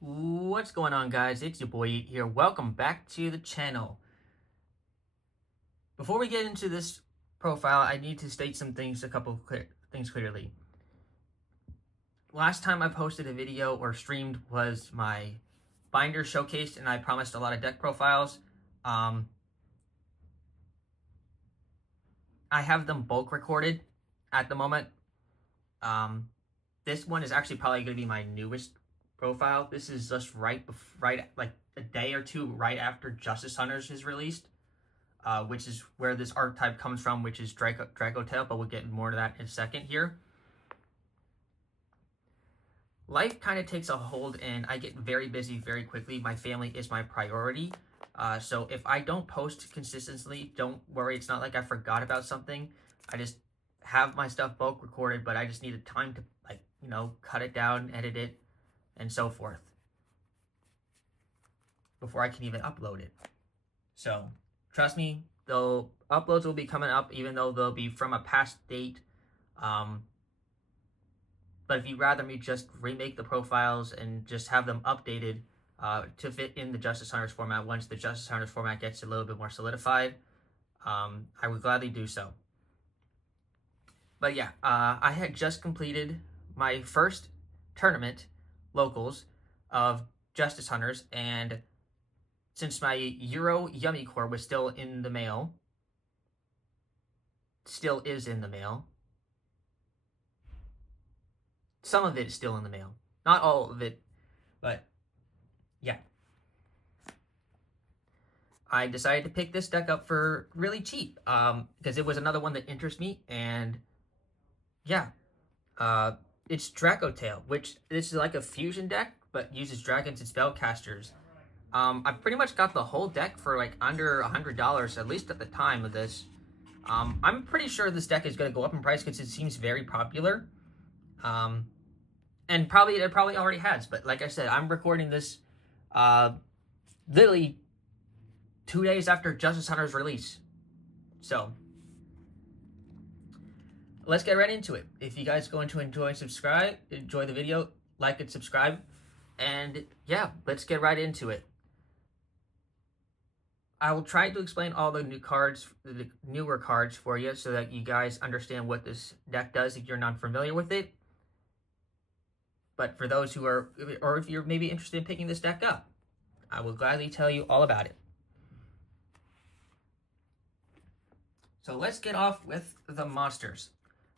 What's going on, guys? It's your boy Yeet here. Welcome back to the channel. Before we get into this profile, I need to state some things, things clearly. Last time I posted a video or streamed was my binder showcase, and I promised a lot of deck profiles. I have them bulk recorded at the moment. This one is actually probably going to be my newest profile. This is just right like a day or two right after Justice Hunters is released, which is where this archetype comes from, which is Dracotail, but we'll get more to that in a second here. Life kind of takes a hold and I get very busy very quickly. My family is my priority. So if I don't post consistently, don't worry. It's not like I forgot about something. I just have my stuff bulk recorded, but I just needed time to cut it down, edit it, and so forth before I can even upload it. So trust me, the uploads will be coming up even though they'll be from a past date. But if you'd rather me just remake the profiles and just have them updated to fit in the Justice Hunters format once the Justice Hunters format gets a little bit more solidified, I would gladly do so. But yeah, I had just completed my first tournament locals of Justice Hunters, and since my Euro Yummy Core was still in the mail, still is in the mail, some of it is still in the mail, not all of it, but yeah, I decided to pick this deck up for really cheap because it was another one that interests me. And yeah, it's Dracotail, which this is like a fusion deck, but uses dragons and spellcasters. I pretty much got the whole deck for like under $100, at least at the time of this. I'm pretty sure this deck is going to go up in price because it seems very popular. And it probably already has, but like I said, I'm recording this literally 2 days after Justice Hunter's release. So let's get right into it. If you guys are going to enjoy the video, like and subscribe. And yeah, let's get right into it. I will try to explain all the newer cards for you so that you guys understand what this deck does if you're not familiar with it. But for those who are, or if you're maybe interested in picking this deck up, I will gladly tell you all about it. So let's get off with the monsters.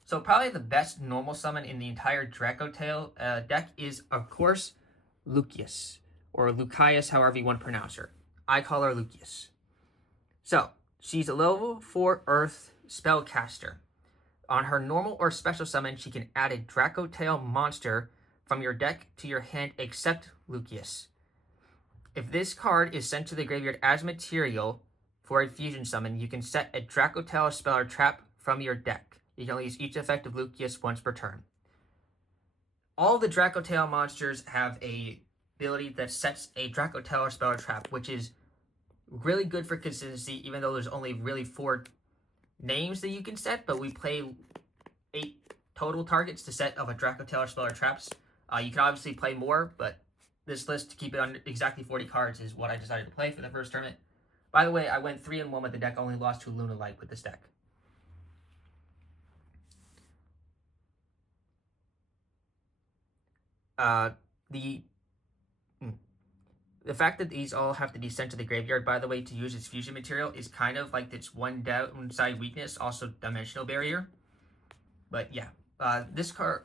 So probably the best normal summon in the entire Dracotail deck is, of course, Lucius, or Lucius, however you want to pronounce her. I call her Lucius. So, she's a level 4 Earth spellcaster. On her normal or special summon, she can add a Dracotail monster from your deck to your hand except Lucius. If this card is sent to the graveyard as material for a fusion summon, you can set a Dracotail spell or trap from your deck. You can only use each effect of Lucius once per turn. All the Dracotail monsters have a ability that sets a Dracotail or spell or trap, which is really good for consistency, even though there's only really 4 names that you can set, but we play 8 total targets to set of a Dracotail or spell or traps. You can obviously play more, but this list to keep it under exactly 40 cards is what I decided to play for the first tournament. By the way, I went 3-1 with the deck, only lost to Luna Light with this deck. The fact that these all have to be sent to the graveyard, by the way, to use its fusion material is kind of like its one downside weakness, also dimensional barrier. But yeah, this card,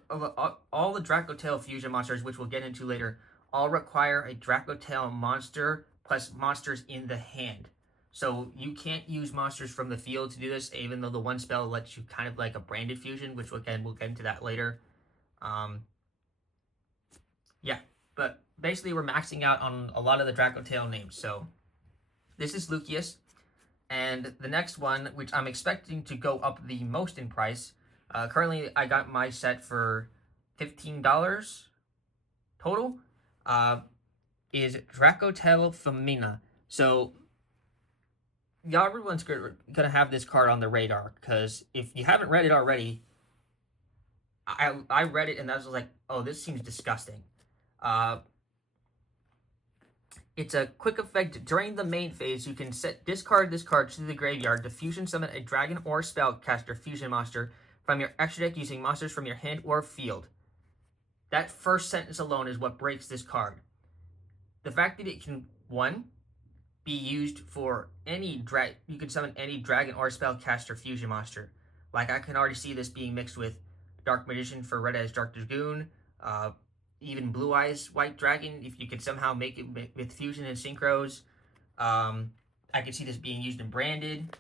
all the Dracotail fusion monsters, which we'll get into later, all require a Dracotail monster plus monsters in the hand. So you can't use monsters from the field to do this, even though the one spell lets you kind of like a branded fusion, which we'll get into that later. Yeah, but basically we're maxing out on a lot of the Dracotail names. So this is Lucius, and the next one, which I'm expecting to go up the most in price, currently I got my set for $15 total, is Dracotail Femina. So everyone's gonna have this card on the radar, because if you haven't read it already, I read it and I was like, oh, this seems disgusting. It's a quick effect during the main phase. You can set discard this card to the graveyard to fusion summon a dragon or spellcaster fusion monster from your extra deck using monsters from your hand or field. That first sentence alone is what breaks this card. The fact that it can, one, be used for any you can summon any dragon or spellcaster fusion monster. Like, I can already see this being mixed with Dark Magician for Red Eyes Dark Dragoon, even Blue Eyes White Dragon, if you could somehow make it with fusion and synchros. I can see this being used in Branded.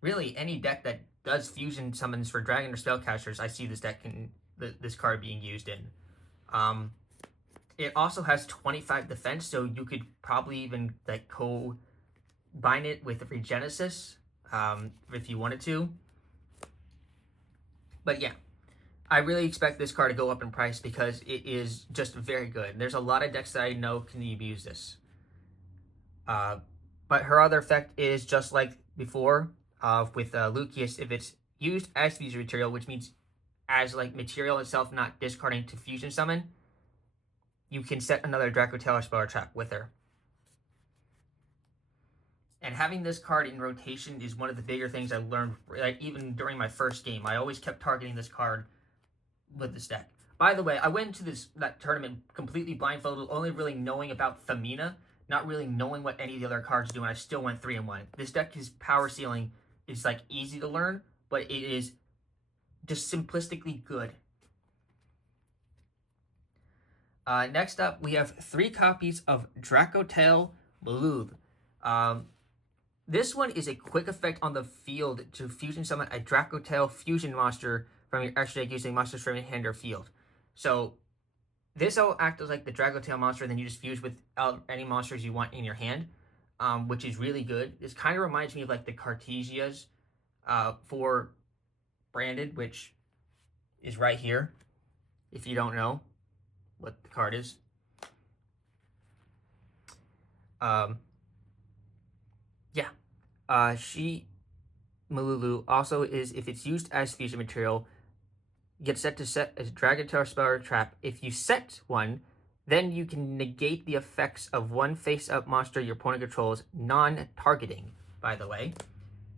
Really, any deck that does fusion summons for dragon or spellcasters, I see this deck this card being used in. It also has 25 defense, so you could probably even like co-bind it with Regenesis if you wanted to. But yeah, I really expect this card to go up in price because it is just very good. There's a lot of decks that I know can use this. But her other effect is just like before with Lucius. If it's used as fusion material, which means as like material itself, not discarding to fusion summon, you can set another Dracotail or Spell or Trap with her. And having this card in rotation is one of the bigger things I learned, like, even during my first game. I always kept targeting this card with this deck. By the way, I went into that tournament completely blindfolded, only really knowing about Femina, not really knowing what any of the other cards do, and I still went 3-1. This deck's power ceiling is like easy to learn, but it is just simplistically good. Next up, we have 3 copies of Dracotail Blue. This one is a quick effect on the field to fusion summon a Dracotail fusion monster from your extra deck using monsters from your hand or field. So this will act as like the Dracotail monster, and then you just fuse with any monsters you want in your hand, which is really good. This kind of reminds me of like the Cartesias for Branded, which is right here, if you don't know what the card is. She Malulu also is, if it's used as fusion material, gets set to set as Dracotail Spell or Trap. If you set one, then you can negate the effects of one face-up monster your opponent controls, non-targeting, by the way.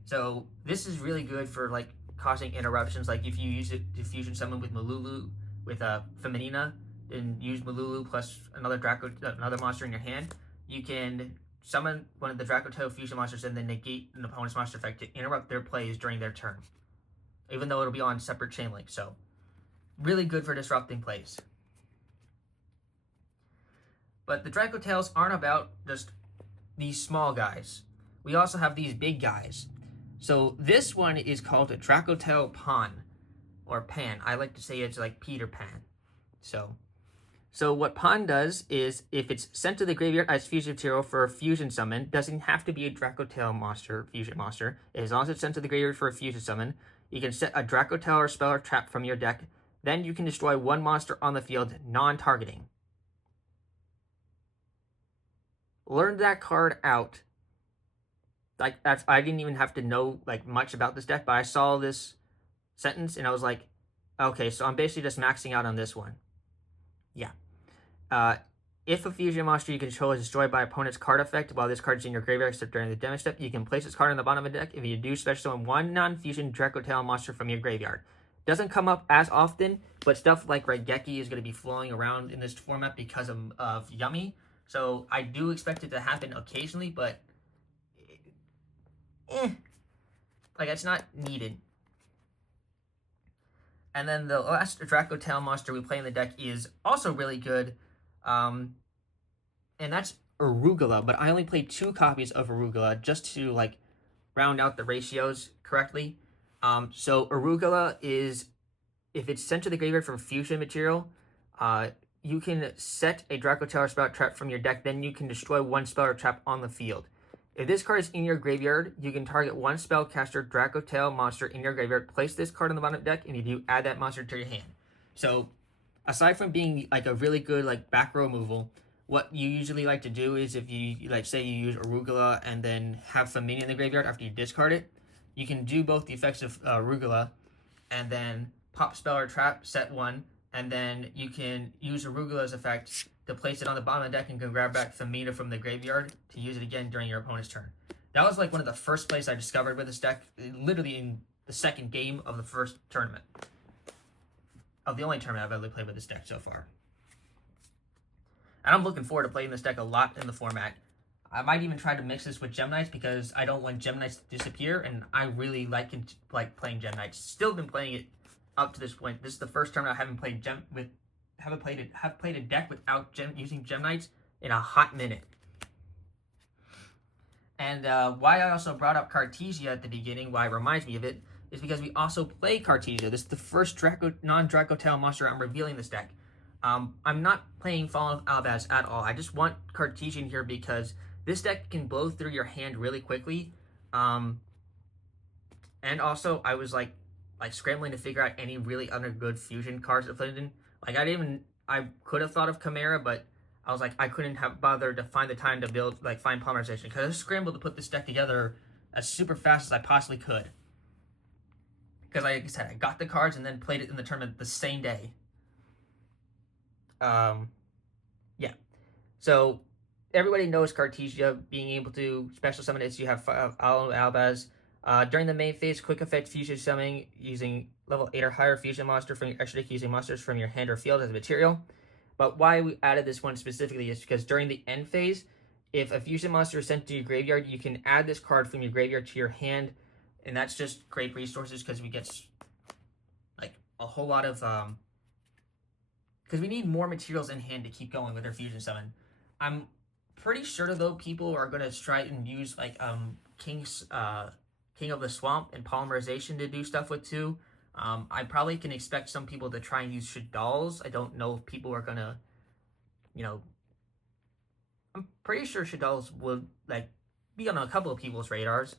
So this is really good for like causing interruptions. Like if you use it to fusion summon with Malulu, with Feminina, then use Malulu plus another monster in your hand, you can summon one of the Dracotail fusion monsters and then negate an opponent's monster effect to interrupt their plays during their turn, even though it'll be on separate chain link. So really good for disrupting plays. But the Dracotails aren't about just these small guys. We also have these big guys. So this one is called a Dracotail Pan, or Pan. I like to say it's like Peter Pan. So what Pan does is, if it's sent to the graveyard as fusion material for a fusion summon, doesn't have to be a Dracotail monster, fusion monster. As long as it's sent to the graveyard for a fusion summon, you can set a Dracotail or Spell or Trap from your deck. Then you can destroy one monster on the field, non-targeting. Learn that card out. Like, I didn't even have to know like much about this deck, but I saw this sentence and I was like, okay, so I'm basically just maxing out on this one. Yeah. If a fusion monster you control is destroyed by opponent's card effect while this card is in your graveyard except during the damage step, you can place this card on the bottom of the deck. If you do, special summon one non-fusion Dracotail monster from your graveyard. Doesn't come up as often, but stuff like Raigeki is going to be flowing around in this format because of Yummy. So I do expect it to happen occasionally, but like, it's not needed. And then the last Dracotail monster we play in the deck is also really good, and that's Arugula. But I only played 2 copies of Arugula just to like round out the ratios correctly. So Arugula is, if it's sent to the graveyard from fusion material, you can set a Dracotail or Spell Trap from your deck. Then you can destroy one spell or trap on the field. If this card is in your graveyard, you can target one spellcaster Dracotail monster in your graveyard, place this card on the bottom of the deck, and if you add that monster to your hand. So, aside from being like a really good like back row removal, what you usually like to do is, if you like say you use Arugula and then have Femina in the graveyard after you discard it, you can do both the effects of Arugula and then pop spell or trap, set one, and then you can use Arugula's effect to place it on the bottom of the deck and can grab back Famina from the graveyard to use it again during your opponent's turn. That was like one of the first plays I discovered with this deck, literally in the second game of the first tournament. Of the only tournament I've ever played with this deck so far. And I'm looking forward to playing this deck a lot in the format. I might even try to mix this with Gem Knights because I don't want Gem Knights to disappear, and I really like playing Gem Knights. Still been playing it up to this point. This is the first tournament I haven't played a deck without using Gem Knights in a hot minute. And why I also brought up Cartesia at the beginning, why it reminds me of it, is because we also play Cartesia. This is the first non-Dracotail monster I'm revealing this deck. I'm not playing Fallen of Albaz at all. I just want Cartesian here because this deck can blow through your hand really quickly. And also, I was like scrambling to figure out any really other good fusion cards to put in. Like I could have thought of Chimera, but I was like, I couldn't have bothered to find the time to find polymerization because I scrambled to put this deck together as super fast as I possibly could. Because like I said, I got the cards and then played it in the tournament the same day. Yeah. So everybody knows Cartesia being able to special summon it. So you have Albaz. During the main phase, quick effect fusion summoning using level 8 or higher fusion monster from your extra deck using monsters from your hand or field as a material. But why we added this one specifically is because during the end phase, if a fusion monster is sent to your graveyard, you can add this card from your graveyard to your hand, and that's just great resources because we get like a whole lot of because we need more materials in hand to keep going with our fusion summon. I'm pretty sure though people are gonna try and use like King of the Swamp and polymerization to do stuff with too. I probably can expect some people to try and use Shadalls. I don't know if people are gonna, I'm pretty sure Shadalls would like be on a couple of people's radars.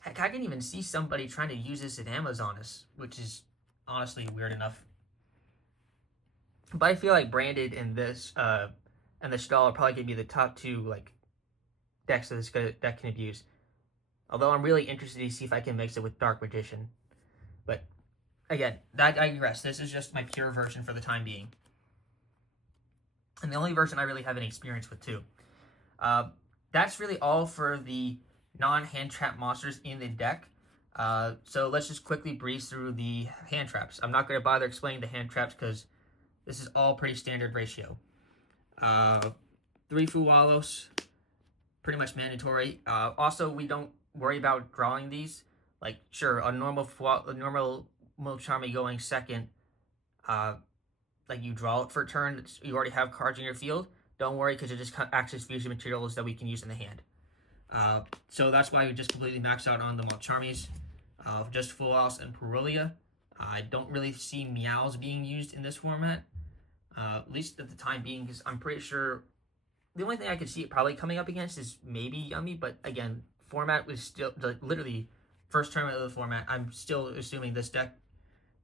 Heck, I can even see somebody trying to use this at Amazonas, which is honestly weird enough. But I feel like Branded and this and the Shadal are probably gonna be the top two decks that this deck can abuse. Although I'm really interested to see if I can mix it with Dark Magician. But again, I digress. This is just my pure version for the time being. And the only version I really have any experience with too. That's really all for the non-hand trap monsters in the deck. So let's just quickly breeze through the hand traps. I'm not going to bother explaining the hand traps because this is all pretty standard ratio. 3 Fuwalos, pretty much mandatory. Also, we don't worry about drawing these. Like, sure, a normal Charmy going second, like you draw it for a turn, you already have cards in your field. Don't worry, because it just acts as fusion materials that we can use in the hand. So that's why we just completely maxed out on the Charmies. Just Full House and Perulia. I don't really see Meows being used in this format. At least at the time being, because I'm pretty sure the only thing I could see it probably coming up against is maybe Yummy, but again, format was still literally first tournament of the format. I'm still assuming this deck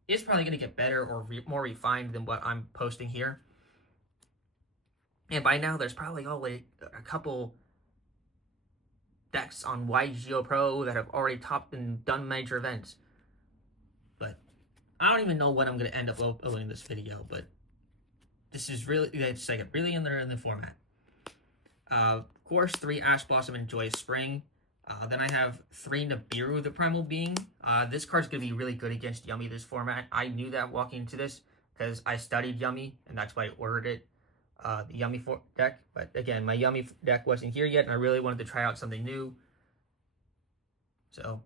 is probably going to get better or more refined than what I'm posting here. And by now, there's probably only a couple decks on YGO Pro that have already topped and done major events. But I don't even know when I'm going to end up uploading this video, but this is really, it's like really in the format. Of course, 3 Ash Blossom and Joyous Spring. Then I have 3 Nibiru, the Primal Being. This card's going to be really good against Yummy this format. I knew that walking into this because I studied Yummy, and that's why I ordered it, the Yummy deck. But again, my Yummy deck wasn't here yet, and I really wanted to try out something new. So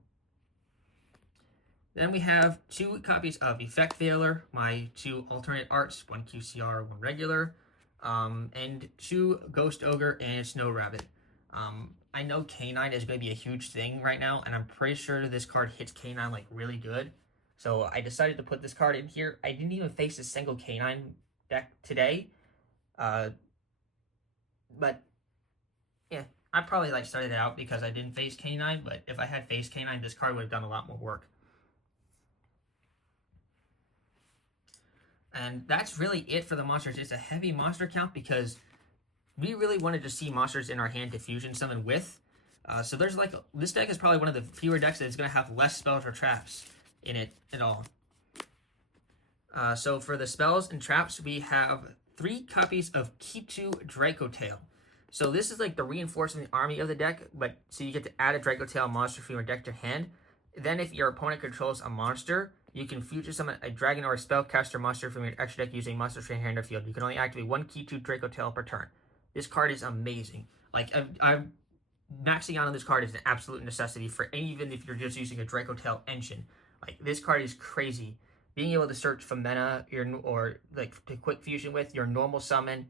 then we have 2 copies of Effect Veiler, my 2 alternate arts, 1 QCR, 1 regular, and 2 Ghost Ogre and Snow Rabbit. I know K9 is going to be a huge thing right now, and I'm pretty sure this card hits K9 like really good. So I decided to put this card in here. I didn't even face a single K9 deck today. But yeah, I probably started it out because I didn't face K9, but if I had faced K9, this card would have done a lot more work. And that's really it for the monsters. It's a heavy monster count because we really wanted to see monsters in our hand to fusion summon with. So there's like, this deck is probably one of the fewer decks that is going to have less spells or traps in it at all. So for the spells and traps, we have 3 copies of Kitu Dracotail. So this is like the reinforcement army of the deck, but so you get to add a Dracotail monster from your deck to your hand. Then if your opponent controls a monster, you can future summon a dragon or a spellcaster monster from your extra deck using monsters from your hand or field. You can only activate 1 Kitu Dracotail per turn. This card is amazing. Like, I'm maxing out on this card is an absolute necessity for even if you're just using a Dracotail engine. Like, this card is crazy. Being able to search for mana or like to quick fusion with your normal summon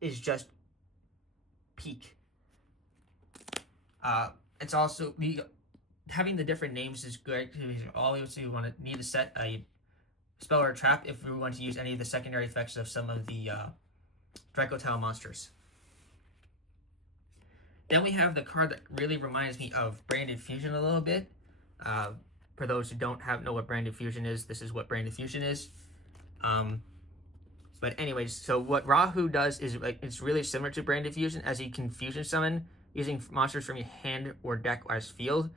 is just peak. It's also having the different names is good because always you want to need to set a spell or a trap if we want to use any of the secondary effects of some of the Dracotail monsters. Then we have the card that really reminds me of Branded Fusion a little bit. For those who don't know what Branded Fusion is, this is what Branded Fusion is. But anyways, so what Rahu does is like it's really similar to Branded Fusion, as you can fusion summon using monsters from your hand or deck as field.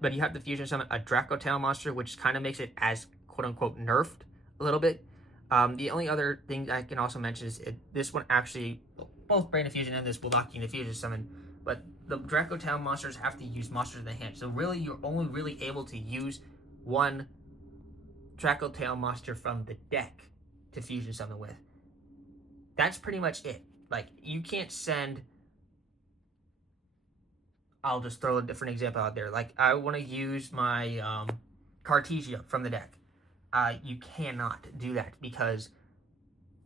But you have to fusion summon a Dracotail monster, which kind of makes it as quote-unquote nerfed a little bit. The only other thing I can also mention is this one actually, both Branded Fusion and this will lock you into fusion summon, but the Dracotail monsters have to use monsters in the hand. So really, you're only really able to use one Dracotail monster from the deck to fusion summon with. That's pretty much it. Like, you can't send... I'll just throw a different example out there. Like, I want to use my Cartesia from the deck. You cannot do that because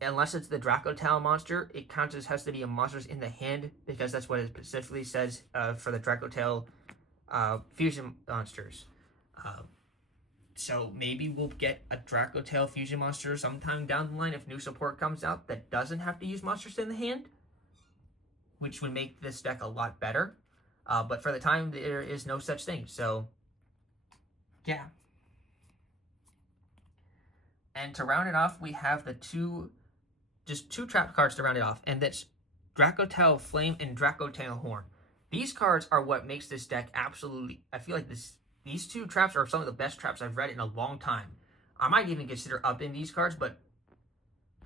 unless it's the Dracotail monster, it counts as has to be a monsters in the hand because that's what it specifically says for the Dracotail fusion monsters. So maybe we'll get a Dracotail fusion monster sometime down the line if new support comes out that doesn't have to use monsters in the hand, which would make this deck a lot better. But for the time, there is no such thing. So, yeah. And to round it off, we have just two trap cards to round it off, and that's Dracotail Flame and Dracotail Horn. These cards are what makes this deck absolutely... I feel like these 2 traps are some of the best traps I've read in a long time. I might even consider upping these cards, but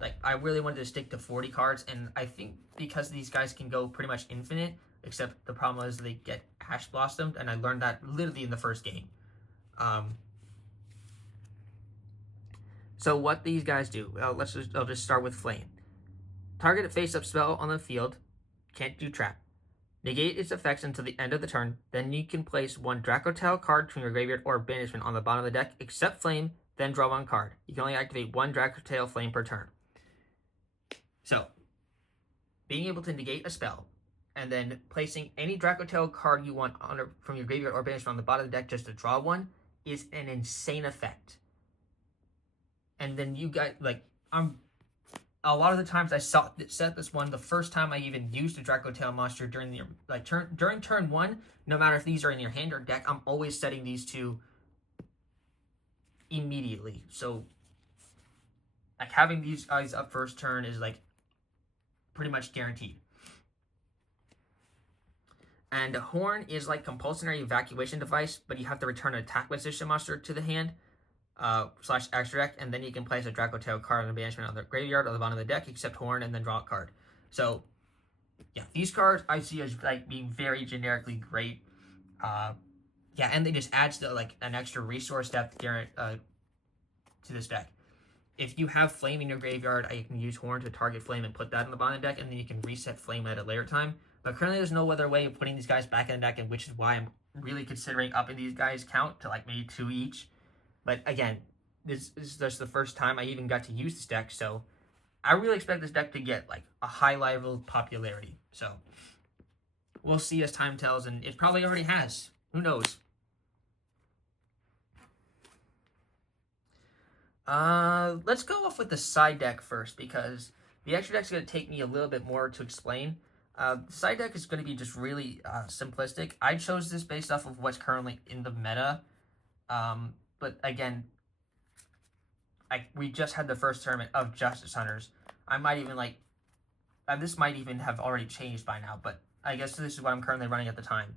like I really wanted to stick to 40 cards, and I think because these guys can go pretty much infinite, except the problem is they get Ash Blossomed, and I learned that literally in the first game. So what these guys do, I'll just start with Flame. Target a face-up spell on the field, can't do trap. Negate its effects until the end of the turn, then you can place 1 Dracotail card from your graveyard or banishment on the bottom of the deck, except Flame, then draw 1 card. You can only activate 1 Dracotail Flame per turn. So, being able to negate a spell, and then placing any Dracotail card you want from your graveyard or banishment on the bottom of the deck just to draw 1 is an insane effect. And then you got, like, a lot of the times I set this one the first time I even used a Dracotail monster during during turn 1, no matter if these are in your hand or deck, I'm always setting these 2 immediately. So, like, having these guys up first turn is, like, pretty much guaranteed. And Horn is like compulsory evacuation device, but you have to return an attack position monster to the hand, / extra deck, and then you can place a Dracotail card on a banishment on the graveyard or the bottom of the deck, except Horn, and then draw a card. So, yeah, these cards I see as like being very generically great. Yeah, and they just adds to like an extra resource depth to this deck. If you have Flame in your graveyard, you can use Horn to target Flame and put that in the bottom of the deck, and then you can reset Flame at a later time. But currently there's no other way of putting these guys back in the deck, and which is why I'm really considering upping these guys' count to like maybe 2 each. But again, this is just the first time I even got to use this deck, so I really expect this deck to get like a high level popularity. So we'll see as time tells, and it probably already has. Who knows? Let's go off with the side deck first, because the extra deck is going to take me a little bit more to explain. The side deck is going to be just really simplistic. I chose this based off of what's currently in the meta. But again, we just had the first tournament of Justice Hunters. I might even this might even have already changed by now, but I guess this is what I'm currently running at the time.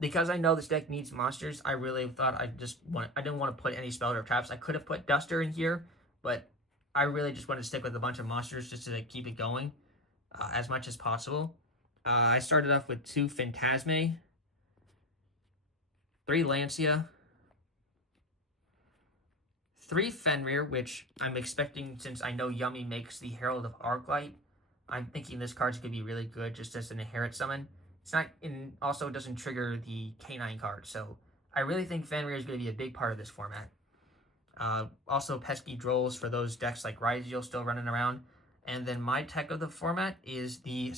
Because I know this deck needs monsters, I really thought I didn't want to put any spell or traps. I could have put Duster in here, but I really just wanted to stick with a bunch of monsters just to keep it going as much as possible. I started off with 2 Phantasme, 3 Lancia, 3 Fenrir, which I'm expecting since I know Yummy makes the Herald of Arclight. I'm thinking this card's going to be really good just as an inherit summon. It's not in, also doesn't trigger the K9 card, so I really think Fenrir is going to be a big part of this format. Also, pesky Drolls for those decks like Ryzeal still running around. And then my tech of the format is the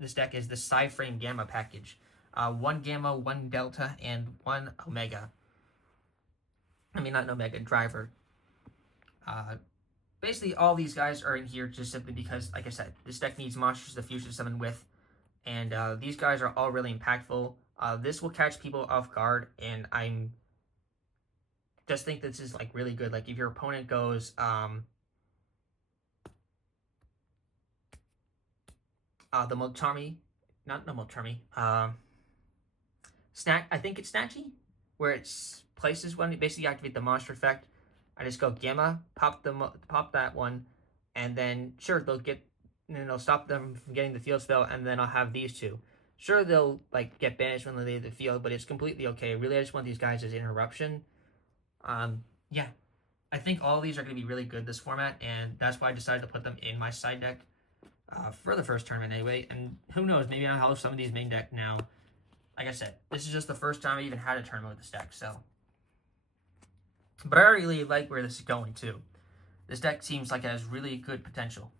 this deck is the Psy-Frame Gamma package. 1 Gamma, 1 Delta, and 1 Omega. I mean, not an Omega, Driver. Basically, all these guys are in here just simply because, like I said, this deck needs monsters to fusion summon with. And these guys are all really impactful. This will catch people off guard, and I'm just think this is like really good. Like if your opponent goes the Molcharmy, not the Molcharmy, I think it's Snatchy, where it's places when you basically activate the monster effect. I just go Gamma, pop that one, and then sure they'll stop them from getting the field spell, and then I'll have these 2. Sure, they'll like get banished when they leave the field, but it's completely okay. Really, I just want these guys as interruption. Yeah, I think all of these are going to be really good this format, and that's why I decided to put them in my side deck for the first tournament anyway. And who knows, maybe I'll have some of these main deck now. Like I said, this is just the first time I even had a tournament with this deck, so. But I really like where this is going too. This deck seems like it has really good potential.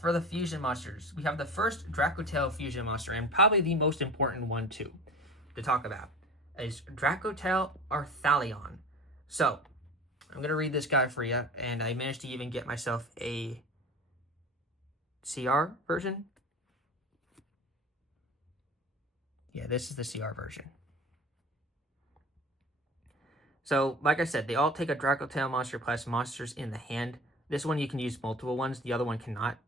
For the fusion monsters, we have the first Dracotail fusion monster, and probably the most important one too to talk about, is Dracotail Arthalion. So, I'm going to read this guy for you, and I managed to even get myself a CR version. Yeah, this is the CR version. So, like I said, they all take a Dracotail monster plus monsters in the hand. This one you can use multiple ones, the other one cannot.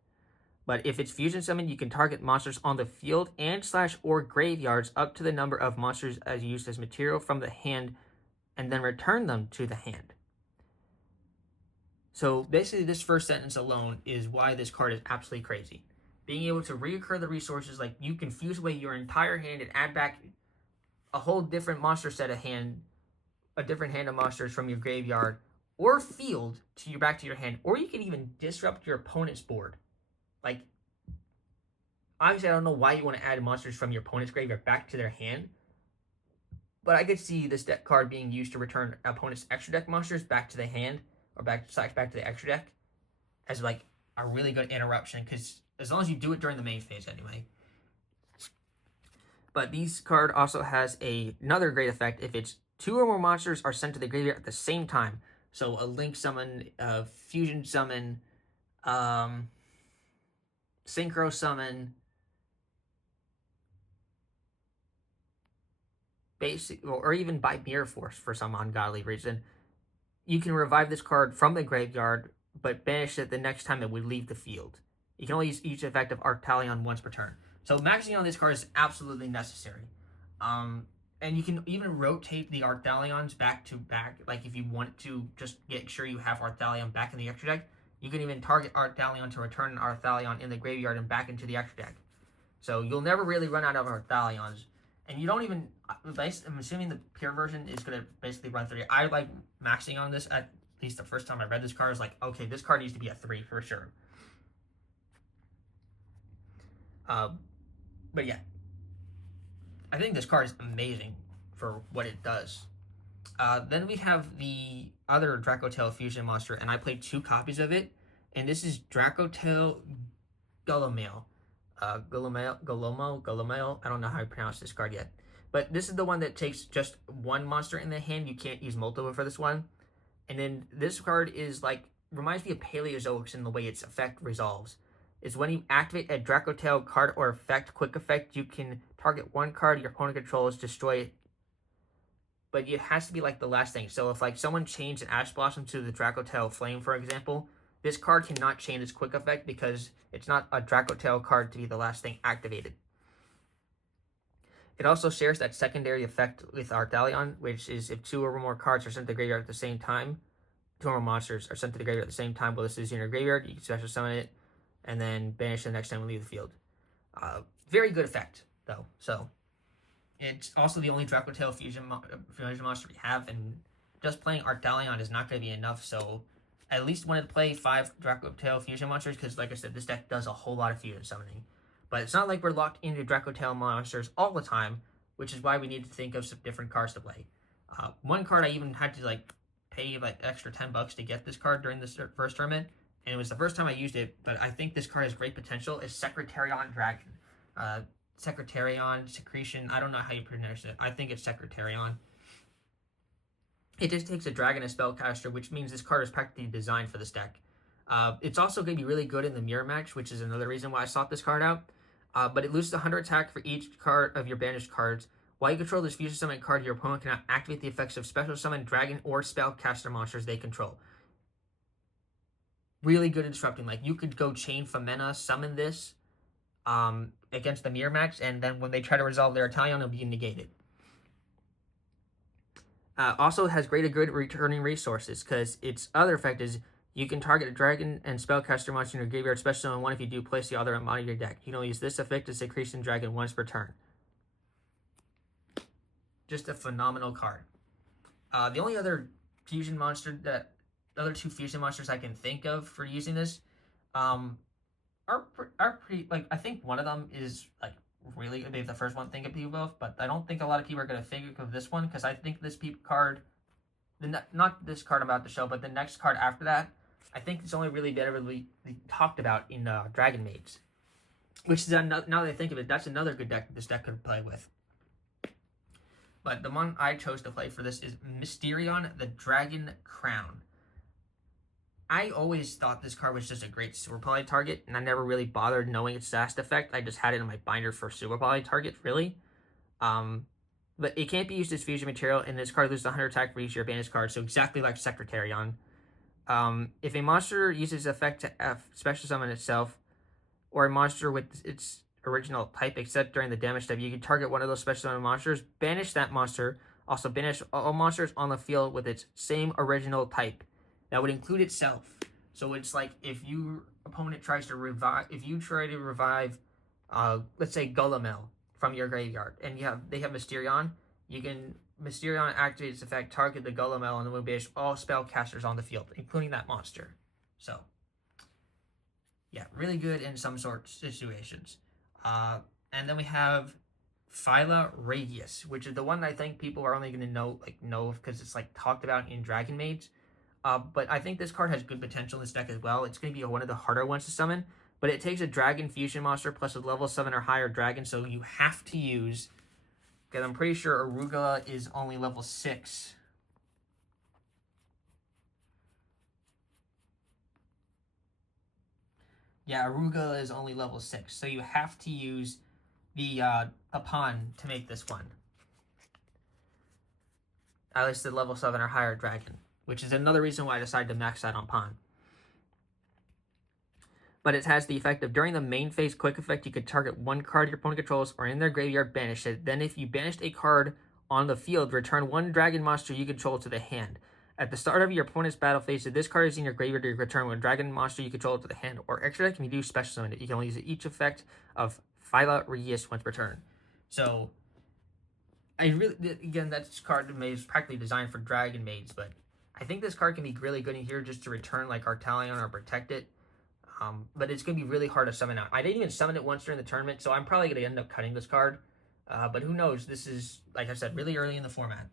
But if it's fusion summoned, you can target monsters on the field and /or graveyards up to the number of monsters as used as material from the hand and then return them to the hand. So basically this first sentence alone is why this card is absolutely crazy. Being able to reoccur the resources, like you can fuse away your entire hand and add back a whole different monster set of hand, a different hand of monsters from your graveyard or field to back to your hand, or you can even disrupt your opponent's board. Like, obviously, I don't know why you want to add monsters from your opponent's graveyard back to their hand, but I could see this deck card being used to return opponent's extra deck monsters back to the hand, or back to the extra deck, as like a really good interruption, because as long as you do it during the main phase anyway. But this card also has another great effect if it's 2 or more monsters are sent to the graveyard at the same time. So a link summon, a fusion summon, synchro summon, basic, or even by Mirror Force for some ungodly reason. You can revive this card from the graveyard, but banish it the next time it would leave the field. You can only use each effect of Arctalion once per turn. So maxing on this card is absolutely necessary. And you can even rotate the Arctalions back to back. Like if you want to just get sure you have Arctalion back in the extra deck, you can even target Arctalion to return an Arctalion in the graveyard and back into the extra deck. So you'll never really run out of Arctalions. And you don't even, I'm assuming the pure version is going to basically run 3. I like maxing on this, at least the first time I read this card, I was like, okay, this card needs to be a 3 for sure. But yeah, I think this card is amazing for what it does. Then we have the other Dracotail fusion monster, and I played 2 copies of it, and this is Dracotail Gullamail. Gullamail, I don't know how to pronounce this card yet. But this is the one that takes just 1 monster in the hand. You can't use multiple for this one. And then this card is like, reminds me of Paleozoics in the way its effect resolves. Is when you activate a Dracotail card or effect, quick effect, you can target 1 card your opponent controls, destroy it. But it has to be like the last thing. So if like someone changed an Ash Blossom to the Dracotail Flame, for example, This card cannot chain its quick effect because it's not a Dracotail card to be the last thing activated. It also shares that secondary effect with Arthalion, which is if 2 or more cards are sent to the graveyard at the same time, 2 or more monsters are sent to the graveyard at the same time while this is in your graveyard, you can special summon it, and then banish it the next time we leave the field. Very good effect, though. So, it's also the only Dracotail fusion monster we have, and just playing Arthalion is not going to be enough, so I at least wanted to play 5 Dracotail fusion monsters, because like I said, this deck does a whole lot of fusion summoning. But it's not like we're locked into Dracotail monsters all the time, which is why we need to think of some different cards to play. One card I even had to pay extra $10 to get this card during this first tournament, and it was the first time I used it, but I think this card has great potential, is Secretarion Dragon. Secretarion, Secretion, I don't know how you pronounce it. I think it's Secretarion. It just takes a dragon and spellcaster, which means this card is practically designed for this deck. It's also going to be really good in the mirror match, which is another reason why I sought this card out. But it loses 100 attack for each card of your banished cards. While you control this fusion summon card, your opponent cannot activate the effects of special summon dragon or spellcaster monsters they control. Really good at disrupting. You could go Chain Femena, summon this against the mirror match, and then when they try to resolve their Arthalion, it'll be negated. Also has greater good returning resources, because its other effect is you can target a dragon and spellcaster monster in your graveyard, special summon one. If you do, place the other on your deck. You can only use this effect as Secretion Dragon once per turn. Just a phenomenal card. The only other fusion monster other 2 fusion monsters I can think of for using this, are pretty, I think one of them is, really maybe the first one to think of people of, but I don't think a lot of people are going to think of this one, because I think this card, not this card I'm about to show, but the next card after that, I think it's only really been talked about in Dragon Maids, which is, now that I think of it, that's another good deck this deck could play with. But the one I chose to play for this is Mysterion, the Dragon Crown. I always thought this card was just a great Super Poly target, and I never really bothered knowing its last effect. I just had it in my binder for Super Poly target, really. But it can't be used as fusion material, and this card loses 100 attack for each of your banished cards, so exactly like Secretarion. If a monster uses effect to special summon itself, or a monster with its original type, except during the damage step, you can target one of those special summon monsters, banish that monster, also banish all monsters on the field with its same original type. That would include itself. So it's like if your opponent tries to revive, let's say Golomel from your graveyard, and they have Mysterion, you can Mysterion activate its effect, target the Golomel, and then will banish all spellcasters on the field, including that monster. So, yeah, really good in some sort of situations. And then we have Phyla Radius, which is the one that I think people are only going to know because it's talked about in Dragon Maids. But I think this card has good potential in this deck as well. It's going to be one of the harder ones to summon, but it takes a dragon fusion monster plus a level 7 or higher dragon, so you have to use, because I'm pretty sure Arugula is only level 6. Yeah, Arugula is only level 6, so you have to use the pawn to make this one. At least the level 7 or higher dragon, which is another reason why I decided to max that on pawn. But it has the effect of, during the main phase quick effect, you could target one card your opponent controls or in their graveyard, banish it. Then if you banished a card on the field, return one dragon monster you control to the hand. At the start of your opponent's battle phase, if this card is in your graveyard, you return one dragon monster you control to the hand. Or extra deck, can you do special summon it. You can only use each effect of Phyla Radius once per turn. So, again, that card is practically designed for Dragon Maids, but I think this card can be really good in here just to return Arthalion or protect it. But it's going to be really hard to summon out. I didn't even summon it once during the tournament, so I'm probably going to end up cutting this card. But who knows? This is, like I said, really early in the format.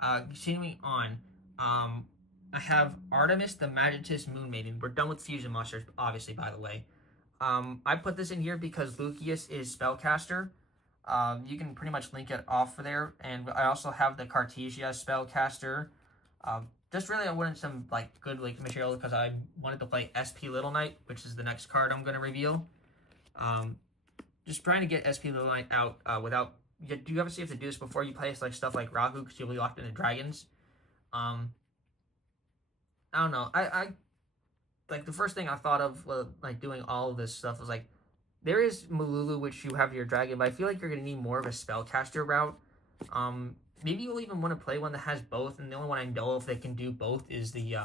Continuing on, I have Artemis the Magitous Moon Maiden. We're done with fusion monsters, obviously, by the way. I put this in here because Lucius is Spellcaster. You can pretty much link it off for there. And I also have the Cartesia Spellcaster. Just really I wanted some good material because I wanted to play SP Little Knight, which is the next card I'm going to reveal. Just trying to get SP Little Knight out without... Do you ever see if to do this before you play stuff like Rahu because you'll be locked into dragons? I don't know. like the first thing I thought of like doing all of this stuff was like there is Malulu, which you have your dragon, but I feel like you're gonna need more of a spellcaster route. Maybe you'll even want to play one that has both, and the only one I know if they can do both is the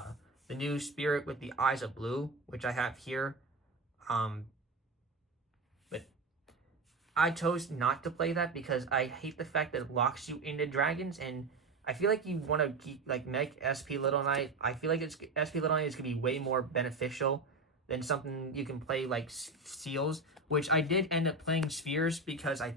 new spirit with the eyes of blue, which I have here. But I chose not to play that because I hate the fact that it locks you into dragons, and I feel like you want to keep like make SP Little Knight. I feel like SP Little Knight is gonna be way more beneficial than something you can play like seals, which I did end up playing spheres because I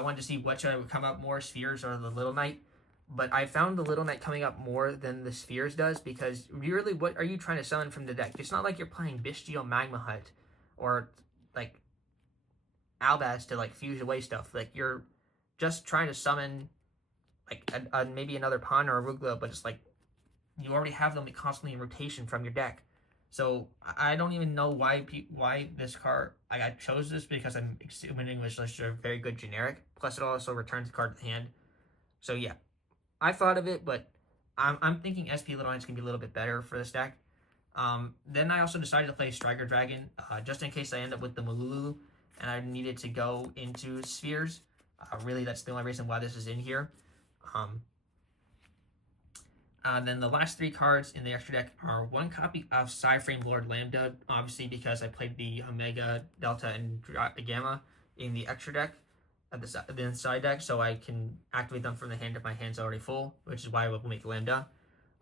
wanted to see what should I come up more, spheres or the Little Knight. But I found the Little Knight coming up more than the spheres does because really, what are you trying to summon from the deck? It's not like you're playing Bestial Magma Hut or like Albaz to like fuse away stuff. Like you're just trying to summon like maybe another Pun or a Rugla, but it's like you already have them constantly in rotation from your deck. So I don't even know why this card I chose this because I'm assuming English lists are very good generic. Plus it also returns the card to the hand. So yeah, I thought of it, but I'm thinking SP Little Knight's gonna be a little bit better for this deck. Then I also decided to play Striker Dragon just in case I end up with the Malulu and I needed to go into spheres. Really, that's the only reason why this is in here. Then the last 3 cards in the extra deck are 1 copy of Psyframe Lord Lambda, obviously because I played the Omega, Delta, and Gamma in the extra deck, at the side deck, so I can activate them from the hand if my hand's already full, which is why I will make Lambda.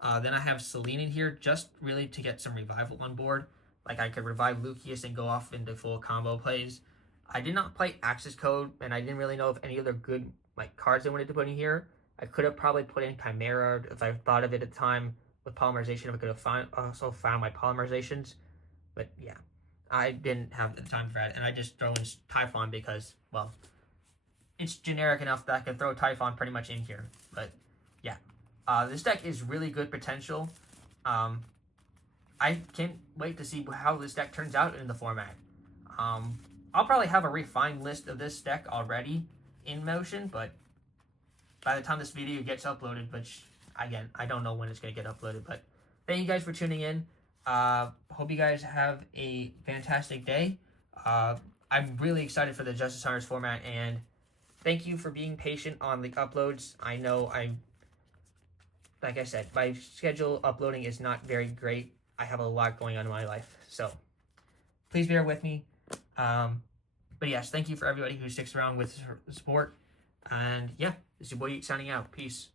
Then I have Selene in here just really to get some revival on board. Like I could revive Lucius and go off into full combo plays. I did not play Axis Code, and I didn't really know if any other good like cards I wanted to put in here. I could have probably put in Chimera if I thought of it at the time with polymerization. I could have also found my polymerizations. But yeah, I didn't have the time for that. And I just throw in Typhon because, well, it's generic enough that I can throw Typhon pretty much in here. But yeah, this deck is really good potential. I can't wait to see how this deck turns out in the format. I'll probably have a refined list of this deck already in motion, but by the time this video gets uploaded, which, again, I don't know when it's going to get uploaded, but thank you guys for tuning in. Hope you guys have a fantastic day. I'm really excited for the Justice Hunters format, and thank you for being patient on the uploads. I know like I said, my schedule uploading is not very great. I have a lot going on in my life, so please bear with me. But yes, thank you for everybody who sticks around with support. And yeah, this is YahBoiYeet signing out. Peace.